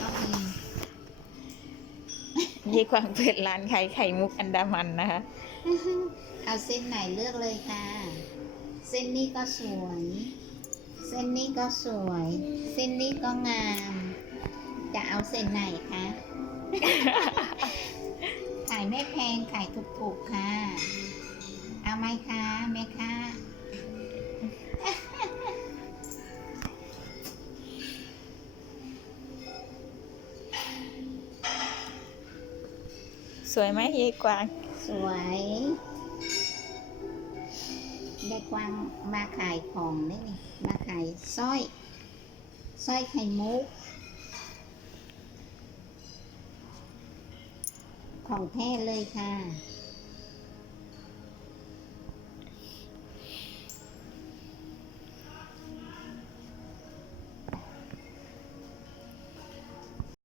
ก็มียี่กวางเปิดร้านขายไข่มุกอันดามันนะคะ เอาเส้นไหนเลือกเลยค่ะ เส้นนี้ก็สวย เส้นนี้ก็สวย เส้นนี้ก็งาม จะเอาเส้นไหนคะ ขายไม่แพงขายถูกๆค่ะ เอาไหมคะแม่ค้า สวยไหมยี่กวาง สวยได้กวางมาขายของนี่นี่มาขายสร้อยสร้อยไข่มุก ของแท้เลยค่ะ